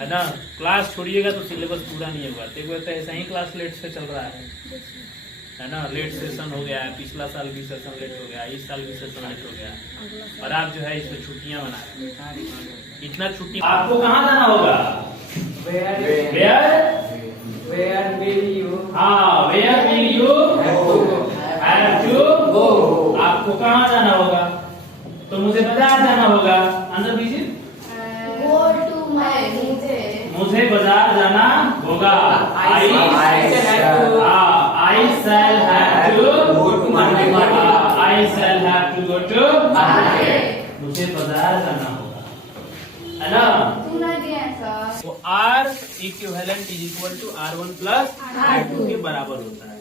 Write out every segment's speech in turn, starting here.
है ना। क्लास छोड़िएगा तो सिलेबस पूरा नहीं होगा। देखो तो ऐसा ही क्लास लेट से चल रहा है ना। लेट सेशन हो गया है, पिछला साल भी सेशन लेट हो गया, इस साल भी सेशन लेट हो गया, और आप जो है इसमें छुट्टियां मना रहे हैं। इतना छुट्टी आपको कहाँ जाना होगा? Where will you have to go? आपको कहाँ जाना होगा? तो मुझे बाजार जाना होगा। आंसर दीजिए। मुझे बाजार जाना होगा। I shall have to go to market। मुझे बाजार जाना होगा, है ना। तो R equivalent is equal to R1 plus R2 के बराबर होता है।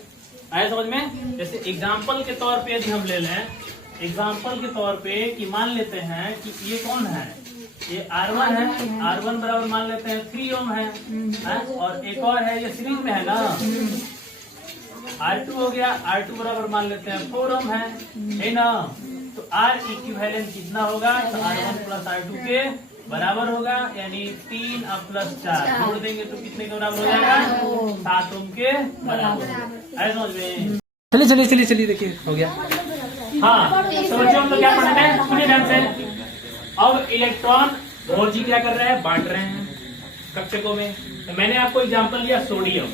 आया समझ में? जैसे एग्जाम्पल के तौर पे यदि हम ले लें, एग्जाम्पल के तौर पे कि मान लेते हैं कि ये कौन है, ये R1 है। R1 बराबर मान लेते हैं 3 ओम है, और एक और है ये सीरीज में है ना, R2 हो गया। R2 बराबर मान लेते हैं 4 ओम है ना। तो R इक्विवेलेंट कितना होगा? तो R1 प्लस R2 के बराबर होगा, यानी 3 अब प्लस 4 जोड़ देंगे तो कितने के बराबर हो जाएगा? 7 ओम के बराबर। है समझ में? चलिए देखिए हो गया। हाँ समझो हम लोग क्या पढ़ रहे हैं, सुनिए ध्यान से। अब इलेक्ट्रॉन और जी क्या कर रहे हैं? बांट रहे हैं कक्षकों में। तो मैंने आपको एग्जांपल लिया सोडियम।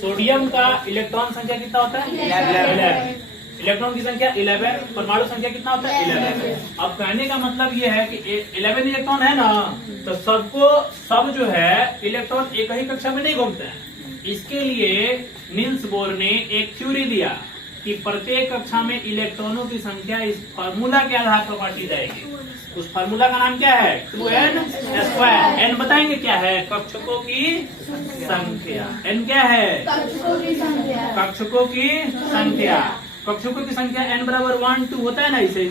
सोडियम का इलेक्ट्रॉन संख्या कितना होता है? 11। इलेक्ट्रॉन की संख्या 11, परमाणु संख्या कितना होता है? 11। अब कहने का मतलब ये है कि 11 इलेक्ट्रॉन है ना, तो सब जो है इलेक्ट्रॉन एक ही कक्षा में नहीं घूमते हैं। इसके लिए निल्स बोर ने एक थ्योरी दिया कि प्रत्येक कक्षा में इलेक्ट्रॉनों की संख्या इस फार्मूला के आधार पर बांटी जाएगी। उस फार्मूला का नाम क्या है? 2n²। n बताएंगे क्या है? कक्षकों की संख्या। n क्या है? कक्षकों की संख्या। कक्षकों की संख्या n बराबर 1 2 होता है ना, इसे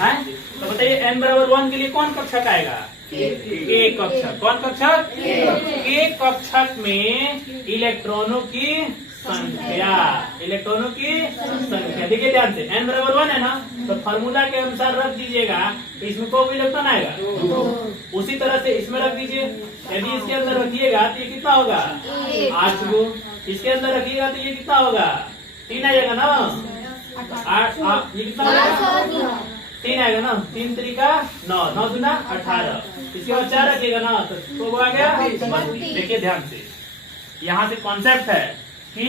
है। तो बताइए n बराबर 1 के लिए कौन कक्षक आएगा? K कक्षक। कौन कक्षक? K कक्षक में इलेक्ट्रॉनों की संख्या। इलेक्ट्रॉनों की संख्या देखिए ध्यान से, n बराबर 1 है ना, तो फार्मूला के अनुसार रख दीजिएगा तो इसमें कोई इलेक्ट्रॉन आएगा। उसी तरह से इसमें रख दीजिए। यदि इसके अंदर रखिएगा तो ये कितना होगा? 8 गो। इसके अंदर रखिएगा तो ये कितना होगा? 3 आएगा ना। 8 ये कितना होगा? 3 आएगा ना। 3 3 9, 9 दूना 18। इसके बाद 4 रखिएगा ना तो आ गया 32। देखिए ध्यान से, यहाँ से कॉन्सेप्ट है कि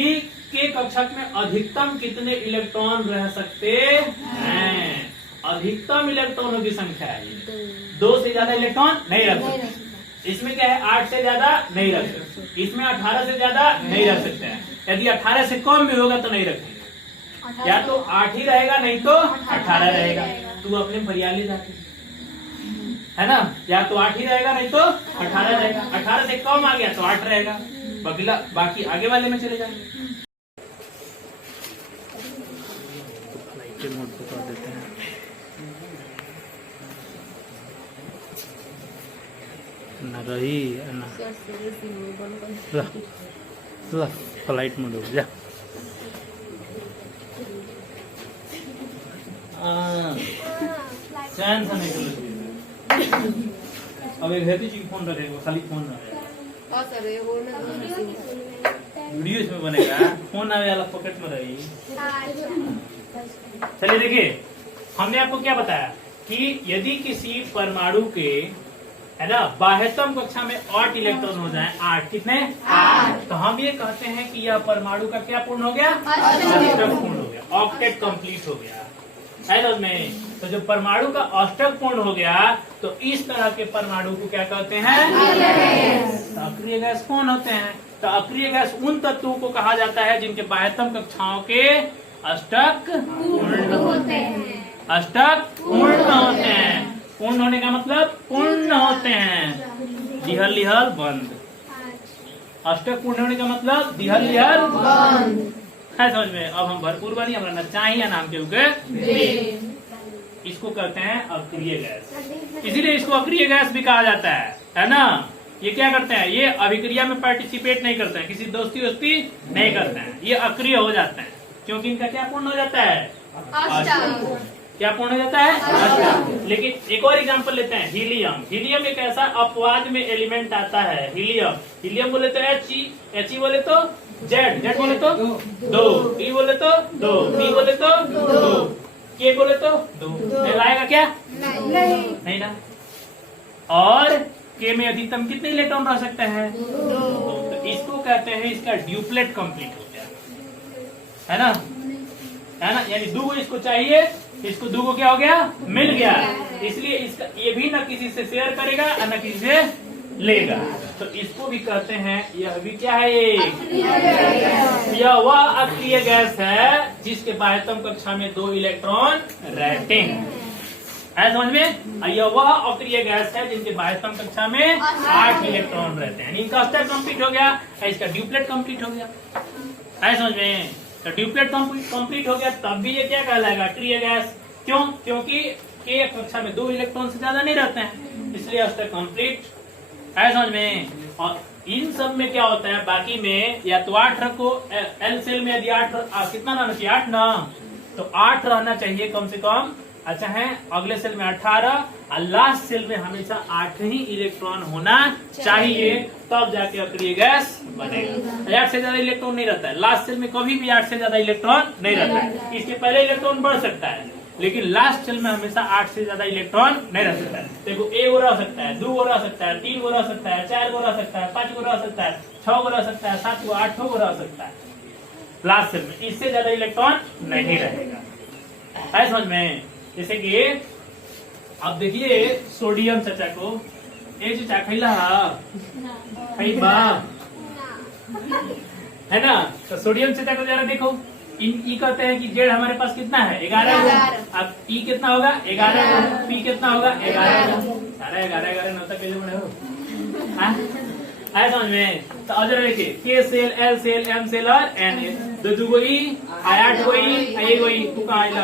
के कक्षक में अधिकतम कितने इलेक्ट्रॉन रह सकते हैं। अधिकतम इलेक्ट्रॉनों की संख्या है 2 से ज्यादा इलेक्ट्रॉन नहीं रख सकते। इसमें क्या है? 8 से ज्यादा नहीं रख सकते। इसमें 18 से ज्यादा नहीं रख सकते हैं। यदि 18 से कम भी होगा तो नहीं रखेंगे। या तो 8 ही रहेगा, नहीं तो 18 रहेगा। तू अपने फरियाली जाके, है ना, या तो 8 ही रहेगा नहीं तो 18 रहेगा। 18 से कम आ गया तो 8 रहेगा, बाकी आगे वाले में चले जाएंगे। मोड को कर देते हैं। ना रही ना फ्लाइट मोड हो जा। चैन सा नहीं। अब एक हेती जी फोन रखेगा, खाली फोन रहेगा। वीडियो इसमें बनेगा, फोन आवे वाला पॉकेट में रही। चलिए देखिए, हमने आपको क्या बताया कि यदि किसी परमाणु के, है ना, बाह्यतम कक्षा में 8 इलेक्ट्रॉन हो जाए, 8 कितने? 8, तो हम ये कहते हैं कि यह परमाणु का क्या पूर्ण हो गया? अष्टक पूर्ण हो गया, ऑक्टेट कंप्लीट हो गया। है में तो जब परमाणु का अष्टक पूर्ण हो गया तो इस तरह के परमाणु को क्या कहते हैं? अक्रिय गैस कौन होते हैं? तो अक्रिय गैस उन तत्वों को कहा जाता है जिनके बाह्यतम कक्षाओं के अष्टक पूर्ण होते हैं। अष्टक पूर्ण होते हैं। पूर्ण होने का मतलब पूर्ण होते हैं, दिहल लिहल बंद। अष्टक पूर्ण होने का मतलब दिहल लिहल बंद है, समझ में? अब हम भरपूर बनी, हमारा न चाहिए नाम के ऊपर। इसको कहते हैं अक्रिय गैस, इसीलिए इसको अक्रिय गैस भी कहा जाता है ना। ये क्या करते हैं? ये अभिक्रिया में पार्टिसिपेट नहीं करते हैं, किसी दोस्ती नहीं करते हैं, ये अक्रिय हो जाते हैं क्योंकि इनका क्या पूर्ण हो जाता है? अष्टक। क्या पूर्ण हो जाता है? अच्छा, लेकिन एक और एग्जांपल लेते हैं, हीलियम। हीलियम एक ऐसा अपवाद में एलिमेंट आता है, हीलियम। हीलियम बोले तो He बोले तो जेड बोले तो 2, E बोले तो 2, P बोले तो 2, K बोले तो 2। आएगा क्या? नहीं ना। और K में अधिकतम कितने इलेक्ट्रॉन रह सकते हैं? 2। तो इसको कहते हैं इसका ड्यूप्लेट कंप्लीट हो गया, है ना, है ना। यानी 2 इसको चाहिए, इसको 2 क्या हो गया? मिल गया। इसलिए इसका ये भी ना किसी से शेयर करेगा और न किसी से लेगा। तो इसको भी कहते हैं, यह भी क्या है? यह वह अक्रिय गैस है जिसके बाह्यतम कक्षा में 2 इलेक्ट्रॉन रहते हैं। है समझ में? यह वह अक्रिय गैस है जिनके बाह्यतम कक्षा में 8 इलेक्ट्रॉन रहते हैं। इनका स्तर कंप्लीट हो गया, इसका ड्यूप्लेट कंप्लीट हो गया। है समझ में? तो ड्यूप्लेट कंप्लीट हो गया, तब भी ये क्या कहलाएगा? अक्रिय गैस। क्यों? क्योंकि K कक्षा में 2 इलेक्ट्रॉन से ज्यादा नहीं रहते हैं, इसलिए स्तर कंप्लीट। है समझ में? और इन सब में क्या होता है, बाकी में या तो 8 रखो, L सेल में यदि 8 कितना रहना चाहिए? 8 ना, तो 8 रहना चाहिए कम से कम। अच्छा है, अगले सेल में 18 और लास्ट सेल में हमेशा 8 ही इलेक्ट्रॉन होना चाहिए, तब जाके अक्रिय गैस बनेगा। 8 से ज्यादा इलेक्ट्रॉन नहीं रहता है लास्ट सेल में, कभी भी 8 से ज्यादा इलेक्ट्रॉन नहीं रहता है। इसके पहले इलेक्ट्रॉन बढ़ सकता है, लेकिन लास्ट सेल में हमेशा 8 से ज्यादा इलेक्ट्रॉन नहीं रह सकता है। देखो 1 रह सकता है, 2 रह सकता है, 3 रह सकता है, 4 रह सकता है, 5 रह सकता है, 6 रह सकता है, 7 8 रह सकता है लास्ट सेल में। इससे ज्यादा इलेक्ट्रॉन नहीं रहेगा। है समझ में? जैसे कि अब देखिए सोडियम चचा को, ये चचा खैला है ना। तो सोडियम चचा को जरा देखो, ई कहते हैं कि जेड हमारे पास कितना है? 11। अब ई कितना होगा? 11। पी कितना होगा? 11। सारा 11 9 तक कैसे बने हो? है समझ में? तो अब जरा देखिए, K cell, L cell, M cell और एन, 2 गो ई, 8 गो ई, 1 गो ई। तू कहाँ आइला?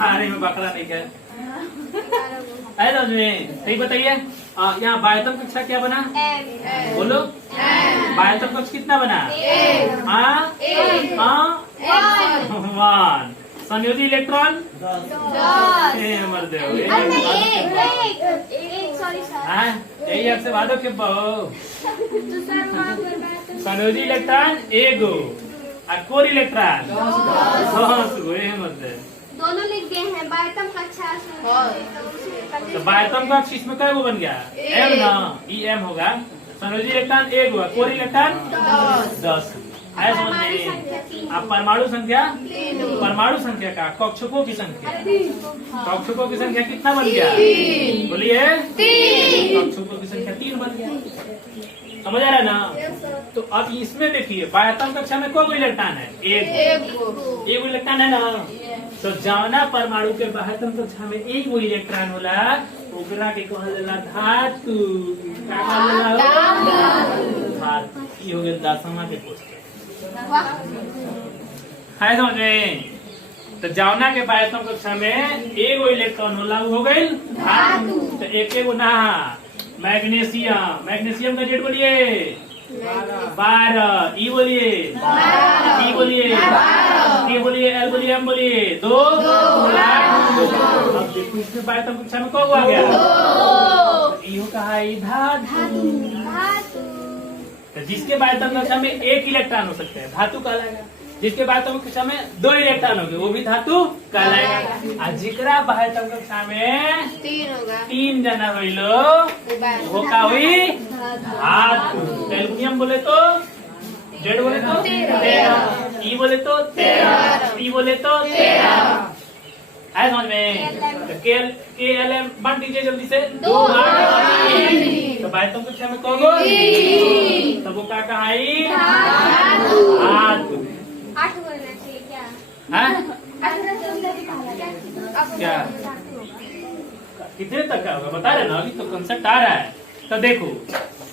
अरे में बकरा नहीं है। है समझ में? सही बताइए। यहाँ बाह्यतम कक्षा क्या बना? बोलो। बाह्यतम कक्ष कितना बना? 1। संयोजी इलेक्ट्रॉन 10। यही आपसे बात हो के संयोजी इलेक्ट्रॉन 1 और कोर इलेक्ट्रॉन 10। दोनों लिख दिए हैं बाह्यतम कक्षा। तो बाह्यतम कक्ष इसमें क्या बन गया? M ना, EM होगा। संयोजी इलेक्ट्रॉन 1 हुआ, कोर इलेक्ट्रॉन 10। है समझ में? आप परमाणु संख्या, परमाणु संख्या का कक्षकों की संख्या, कक्षकों की संख्या कितना बन गया? बोलिए। कक्षकों की संख्या 3 बन गया। समझ आ रहा है ना? तो अब इसमें देखिए बाह्यतम कक्षा में कोई इलेक्ट्रॉन है? 1 इलेक्ट्रॉन है ना। तो जौना परमाणु के बाह्यतम कक्षा में 1 इलेक्ट्रॉन होला, ओकरा के कहल जाला धातु। क्या कहल जाला? धातु। ई हो गया 10वां के पोस्ट। है समझ में? तो जौना के बाह्यतम कक्षा में 1 इलेक्ट्रॉन होला, वो हो गई धातु। तो एक ना, मैग्नीशियम, मैग्नीशियम का जेड बोलिए 12। ई बोलिए, ई बोलिए, टी बोलिए, एल बोलिए, एम बोलिए 2। अब देखो इसमें बाह्यतम कक्षा में कौन आ गया? यो कहा धातु। तो जिसके बाह्यतम कक्षा में 1 इलेक्ट्रॉन हो सकते हैं धातु कहलाएगा, जिसके बाह्यतम कक्षा में 2 इलेक्ट्रॉन होंगे वो भी धातु कहलाएगा। और जिकरा बाह्यतम कक्षा में 3 जना होइलो वो का हुई धातु। एल्युमिनियम बोले तो, जेड बोले तो 13, ई बोले तो 13, पी बोले तो 13। है समझ में? तो के एल एम बांट दीजिए जल्दी से। 2 8 तो बाह्यतम कक्षा में कौन हो? तो वो क्या कहा? धातु। 8 बोलना चाहिए क्या? क्या कितने तक का होगा बता रहे ना, अभी तो कंसेप्ट आ रहा है। तो देखो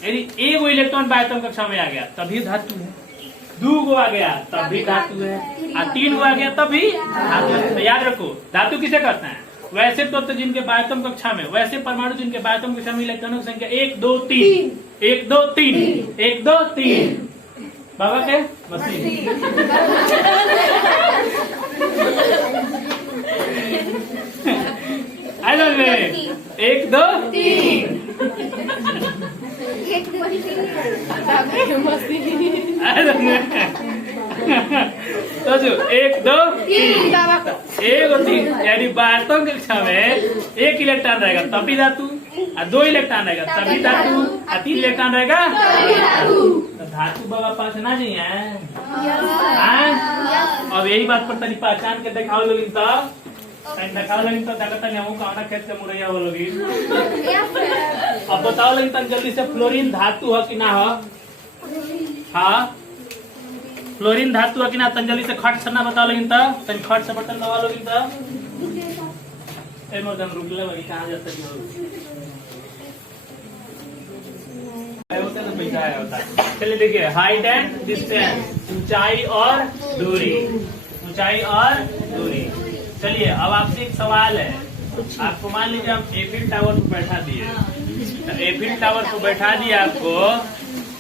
यदि 1 इलेक्ट्रॉन बाह्यतम कक्षा में आ गया तभी धातु है, 2 आ गया तब भी धातु है, और 3 आ गया तब भी धातु है। तो याद रखो धातु किसे कहते हैं? वैसे तत्व जिनके बाह्यतम कक्षा में, वैसे परमाणु जिनके बाह्यतम कक्षा में इलेक्ट्रॉनों की संख्या 1 2 3 1 2 3 1 2 3। बाबा के मशीन आए समझ में? 1 2 3 एक बड़ी आए समझ में? तो जो 1 2 3 1 और 3 यानी बातों कक्षा में 1 इलेक्ट्रॉन रहेगा तभी धातु, 2 इलेक्ट्रॉन रहेगा तभी धातु, 3 इलेक्ट्रॉन रहेगा तो धातु बाबा पास ना चाहिए अब यही बात पर तनी पहचान के दिखाओ लोग दिखाओ लोग तो देखता नहीं हूँ कौन खेत के मुरैया वो लोग। अब बताओ लोग तन जल्दी से फ्लोरीन धातु है कि ना हो? हाँ फ्लोरीन धातु है कि ना? तन जल्दी से खट से ना बताओ लोग तन खट से बटन दबा लोग रुक ले भाई कहाँ जाता होता है। चलिए देखिए हाइट एंड डिस्टेंस, ऊंचाई और दूरी, ऊंचाई और दूरी। चलिए अब आपसे एक सवाल है, आपको मान लीजिए हम एफिल टावर को बैठा दिए, तो एफिल टावर को बैठा दिए आपको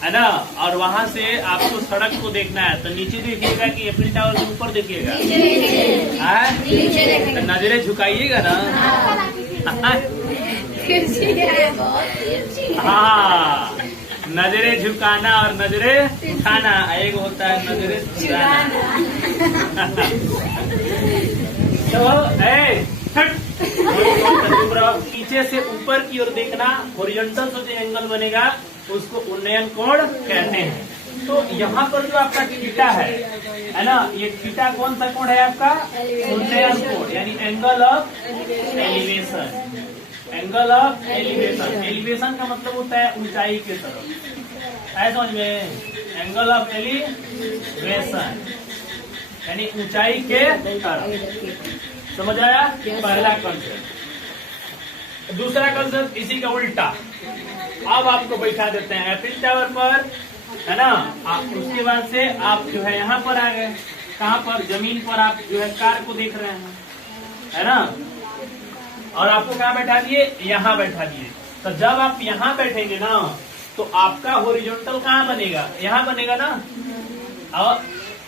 है ना, और वहां से आपको सड़क को देखना है तो नीचे देखिएगा कि एफिल टावर से ऊपर देखिएगा? तो नजरें झुकाइएगा ना। हाँ नजरें झुकाना और नजरें उठाना एक होता है नजरें झुकाना। तो पीछे से ऊपर की ओर देखना, हॉरिजॉन्टल जो एंगल बनेगा उसको उन्नयन कोण कहते हैं। तो यहाँ पर जो आपका थीटा है ना, ये थीटा कौन सा कोण है आपका? उन्नयन कोण यानी angle of elevation. Angle of elevation, elevation का मतलब होता है ऊंचाई के तरफ, है समझ में? एंगल ऑफ एलिवेशन यानी ऊंचाई के तरफ, समझ आया? पहला कंसेप्ट। दूसरा कंसेप्ट इसी का उल्टा, अब आपको बैठा देते हैं एफिल टावर पर है ना, आप उसके बाद से आप जो है यहाँ पर आ गए, कहाँ पर? जमीन पर आप जो है कार को देख रहे हैं है ना, और आपको कहाँ बैठा दिए? यहाँ बैठा दिए। तो जब आप यहाँ बैठेंगे ना तो आपका हॉरिजॉन्टल कहाँ बनेगा? यहाँ बनेगा ना, और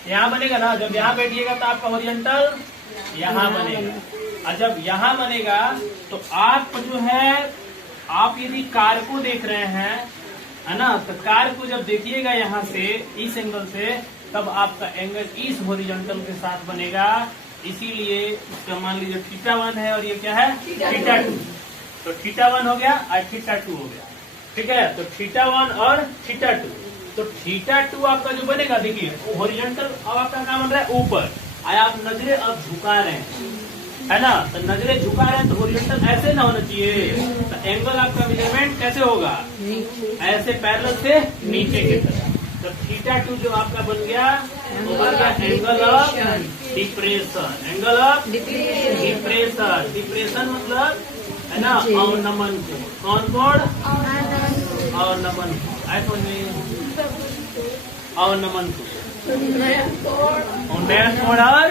यहाँ बनेगा ना। जब यहाँ बैठिएगा तो आपका हॉरिजॉन्टल यहाँ बनेगा, और जब यहाँ बनेगा तो आप जो है आप यदि कार को देख रहे हैं है ना, तो कार को जब देखिएगा यहाँ से इस एंगल से, तब आपका एंगल इस हॉरिजॉन्टल के साथ बनेगा। इसीलिए इसका मान लीजिए θ1 है और ये क्या है? θ2। तो θ1 हो गया और θ2 हो गया, ठीक है? तो θ1 और θ2, तो θ2 आपका जो बनेगा देखिए हॉरिजॉन्टल अब आपका क्या बन रहा है? ऊपर आया। आप नजरें अब झुका रहे हैं है ना, तो नजरें झुका रहे हैं तो हॉरिजॉन्टल ऐसे ना होना चाहिए। तो एंगल आपका मेजरमेंट कैसे होगा? ऐसे पैरेलल से नीचे की तरफ। तो θ2 जो आपका बन गया वो बन गया angle of depression, angle of depression. Depression मतलब है ना अवनमन कोण, कौन कोण? अवनमन कोण, ऐसा अवनमन कोण, उन्नयन कोण और